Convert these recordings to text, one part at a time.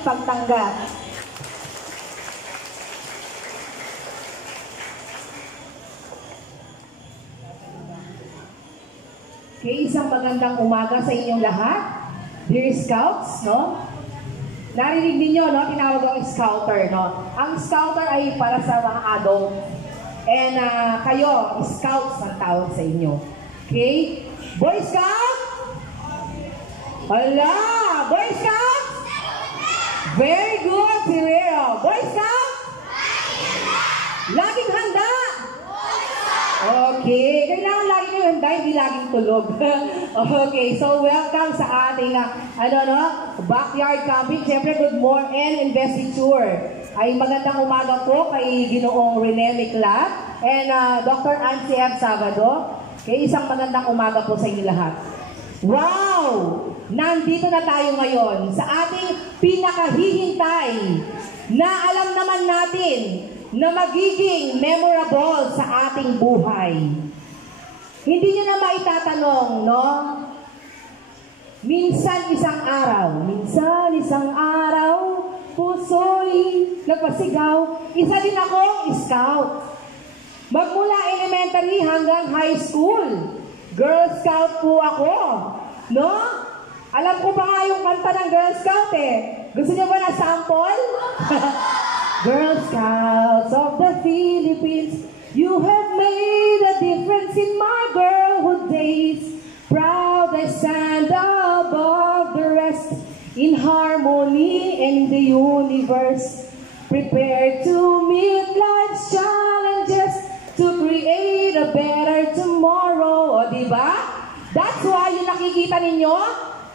pagtanggap. Okay, isang magandang umaga sa inyong lahat. Dear Scouts, no? Narinig ninyo, no? Tinawag akong Scouter, no? Ang Scouter ay para sa mga adult. And kayo, Scouts ang tawag sa inyo. Okay? Boy Scout? Hala! Boy Scout? Very good, Silero. Boy Scout? Laging handa? Okay, kailangan lagi kayo handa, hindi laging tulog. Okay, so welcome sa ating backyard camping. Siyempre, good morning and investiture. Ay magandang umaga po kay Ginoong Rene Miclat and Dr. Ansie F. Sabado. Okay, isang magandang umaga po sa inyo lahat. Wow! Nandito na tayo ngayon sa ating pinakahihintay na alam naman natin na magiging memorable sa ating buhay. Hindi nyo na maitatanong, no? Minsan isang araw, puso'y nagpasigaw. Isa din akong scout. Magmula elementary hanggang high school, Girl Scout po ako. No? Alam ko pa nga yung kanta ng Girl Scout eh. Gusto niyo ba na sample? Girl Scouts of the Philippines, you have made a difference in my girlhood days. Proud I stand above the rest, in harmony in the universe. Prepared to meet life's challenges, to create a better tomorrow. O diba? That's why yung nakikita ninyo,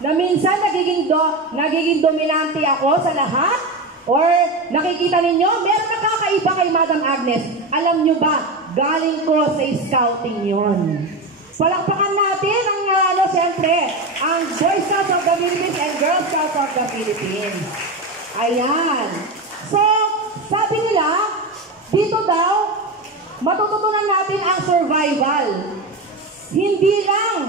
na minsan nagiging dominante ako sa lahat. Or nakikita ninyo, meron nakakaiba kay Madam Agnes. Alam nyo ba, galing ko sa scouting yon. Palakpakan natin ang siyempre, ang Boy Scouts of the Philippines and Girl Scouts of the Philippines. Ayan. So, sabi nila, dito daw, matututunan natin ang survival. Hindi lang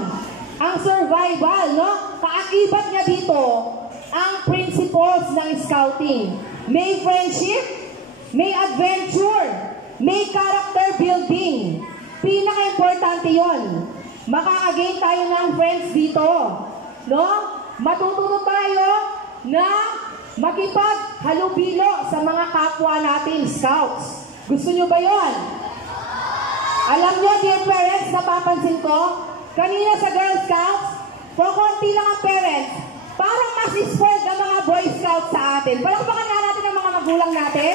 ang survival, no? Kaakibat niya dito, ang principles ng scouting. May friendship, may adventure, may character building. Pinaka-importante yon. Makakagain tayo ng friends dito. No? Matututo tayo na makipaghalubilo sa mga kapwa natin, scouts. Gusto nyo ba yon? Alam nyo, dear parents, napapansin ko, kanina sa Girl Scouts, konti lang ang parents, parang mas spoiled ang mga Boy Scouts sa atin. Palakpakan nga natin ang mga magulang natin.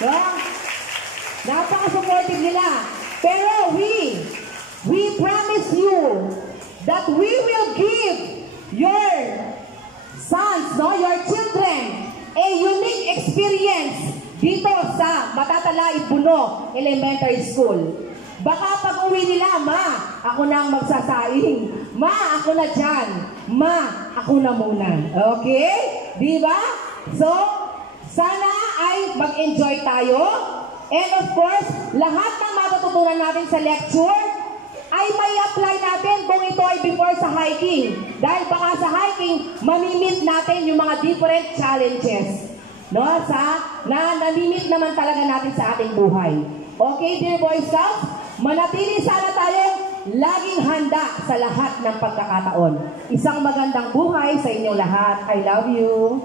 No? Napaka-supportive nila. Pero we promise you that we will give your sons, no, your children, a unique experience dito sa Matatala Ipuno Elementary School. Baka pag uwi nila, ma, ako na ang magsasaing. Ma, ako na dyan. Ma, ako na muna. Okay? Diba? So, sana ay mag-enjoy tayo. And of course, lahat ng matututunan natin sa lecture ay may apply natin kung ito ay before sa hiking. Dahil baka sa hiking, mamimit natin yung mga different challenges. No? Namimit naman talaga natin sa ating buhay. Okay, dear Boy Scouts? Manatili sana tayong laging handa sa lahat ng pagkakataon. Isang magandang buhay sa inyong lahat. I love you.